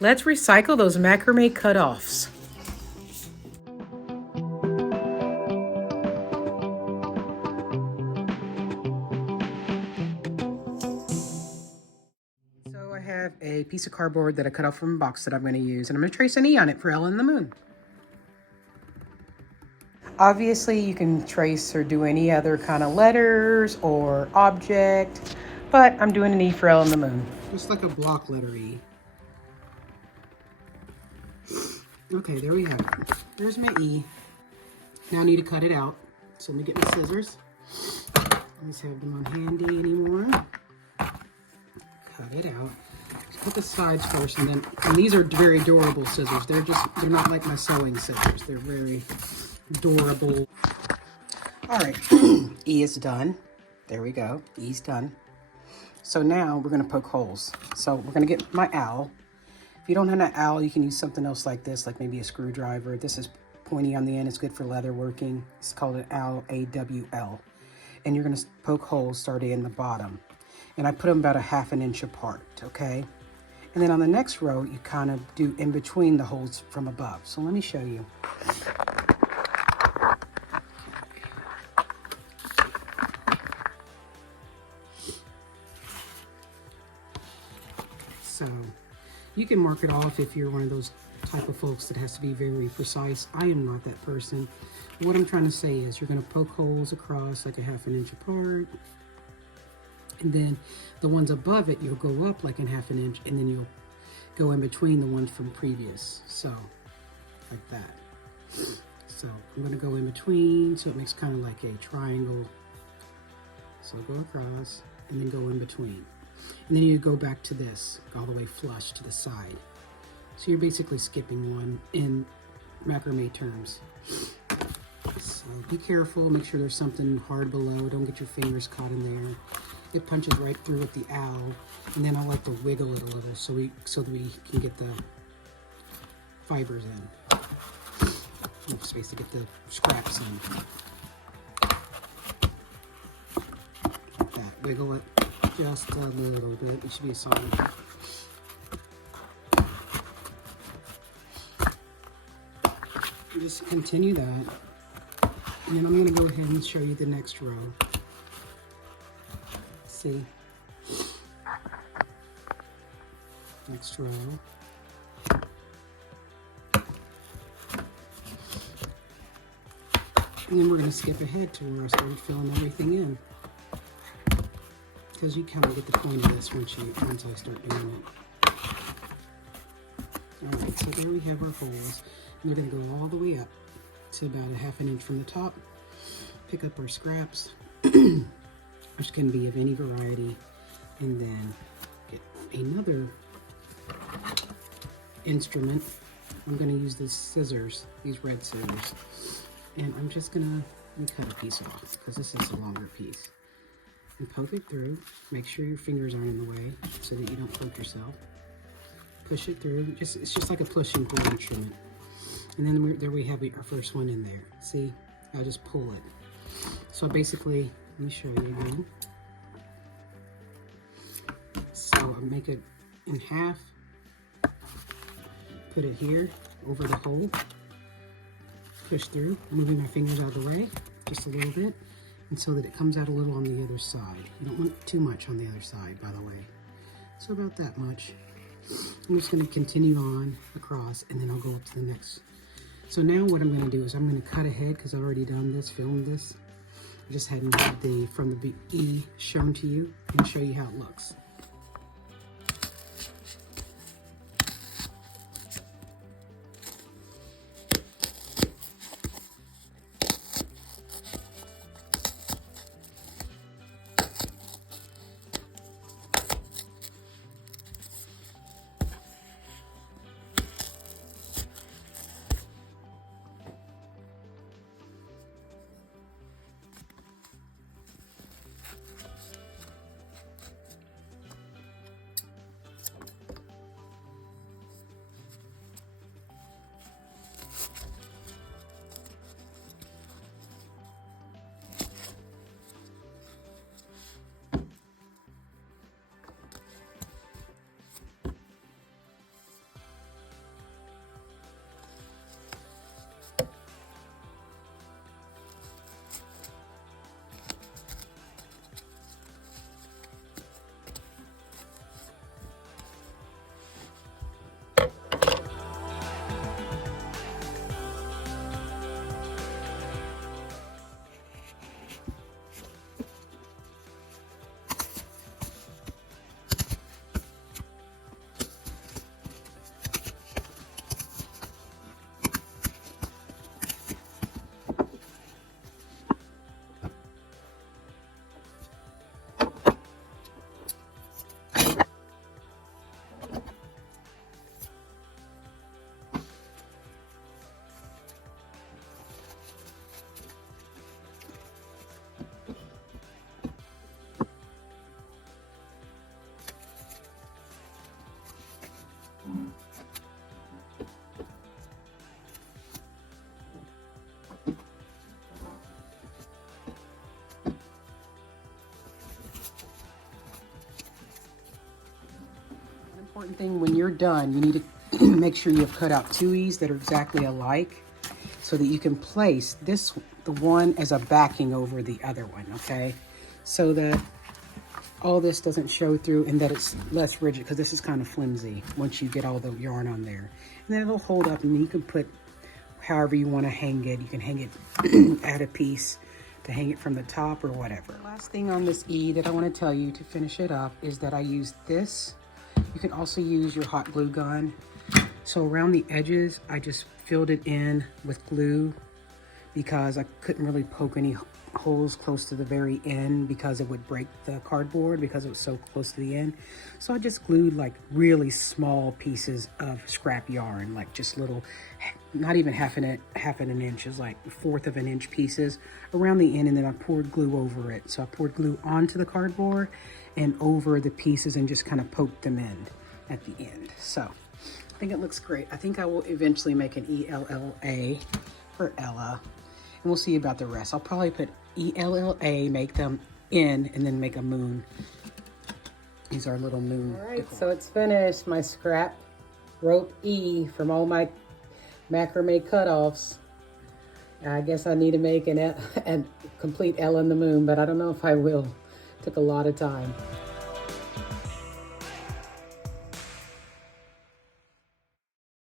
Let's recycle those macrame cutoffs. So I have a piece of cardboard that I cut off from a box that I'm going to use, and I'm going to trace an E on it for Ellen the moon. Obviously, you can trace or do any other kind of letters or object, but I'm doing an E for Ellen the moon. Just like a block letter E. Okay, there we have it. There's my E. Now I need to cut it out. So let me get my scissors. I just have them on handy anymore. Cut it out. Just cut the sides first, and these are very durable scissors. They're not like my sewing scissors. They're very durable. All right, E is done. There we go. E's done. So now we're gonna poke holes. So we're gonna get my owl. If you don't have an owl, you can use something else like this, like maybe a screwdriver. This is pointy on the end. It's good for leather working. It's called an owl, A-W-L. And you're going to poke holes starting in the bottom. And I put them about a ½ inch apart, okay? And then on the next row, you kind of do in between the holes from above. So let me show you. So you can mark it off if you're one of those type of folks that has to be very precise. I am not that person. What I'm trying to say is you're going to poke holes across like a ½ inch apart, and then the ones above it you'll go up like a ½ inch, and then you'll go in between the ones from previous, so like that. So I'm going to go in between so it makes kind of like a triangle. So go across and then go in between, and then you go back to this all the way flush to the side. So you're basically skipping one in macrame terms. So be careful, make sure there's something hard below. Don't get your fingers caught in there. It punches right through with the owl, and then I like to wiggle it a little so that we can get the fibers in. Enough space to get the scraps in. Like that. Wiggle it just a little bit. It should be a solid. Just continue that, and then I'm going to go ahead and show you the next row. See? Next row. And then we're going to skip ahead to where I started filling everything in, because you kind of get the point of this once I start doing it. Alright, so there we have our holes. And they're going to go all the way up to about a ½ inch from the top. Pick up our scraps, which can be of any variety, and then get another instrument. I'm going to use the scissors, these red scissors, and I'm just going to cut a piece off because this is a longer piece. And poke it through. Make sure your fingers aren't in the way so that you don't poke yourself. Push it through. It's just like a pushing through instrument. And then there we have our first one in there. See, I'll just pull it. So basically, let me show you again. So I'll make it in half, put it here over the hole, push through, moving my fingers out of the way just a little bit, and so that it comes out a little on the other side. You don't want too much on the other side, by the way. So about that much. I'm just going to continue on across, and then I'll go up to the next. So now what I'm going to do is I'm going to cut ahead because I've already done this, filmed this. I just hadn't had the from the E shown to you and show you how it looks. thing, when you're done, you need to make sure you've cut out two E's that are exactly alike so that you can place the one as a backing over the other one, okay? So that all this doesn't show through and that it's less rigid, because this is kind of flimsy once you get all the yarn on there. And then it'll hold up, and you can put however you want to hang it. You can hang it, add a piece to hang it from the top or whatever. Last thing on this E that I want to tell you to finish it up is that I used this. You can also use your hot glue gun. So around the edges, I just filled it in with glue because I couldn't really poke any holes close to the very end because it would break the cardboard because it was so close to the end. So I just glued like really small pieces of scrap yarn, like just little, not even half an inch, is like 1/4 of an inch pieces around the end, and then I poured glue over it. So I poured glue onto the cardboard and over the pieces and just kind of poked them in at the end. So I think it looks great. I think I will eventually make an ELLA for Ella. And we'll see about the rest. I'll probably put ELLA, make them in, and then make a moon. These are little moon. All right, so it's finished. My scrap rope E from all my macrame cutoffs. I guess I need to make a complete Ella in the moon, but I don't know if I will. Took a lot of time.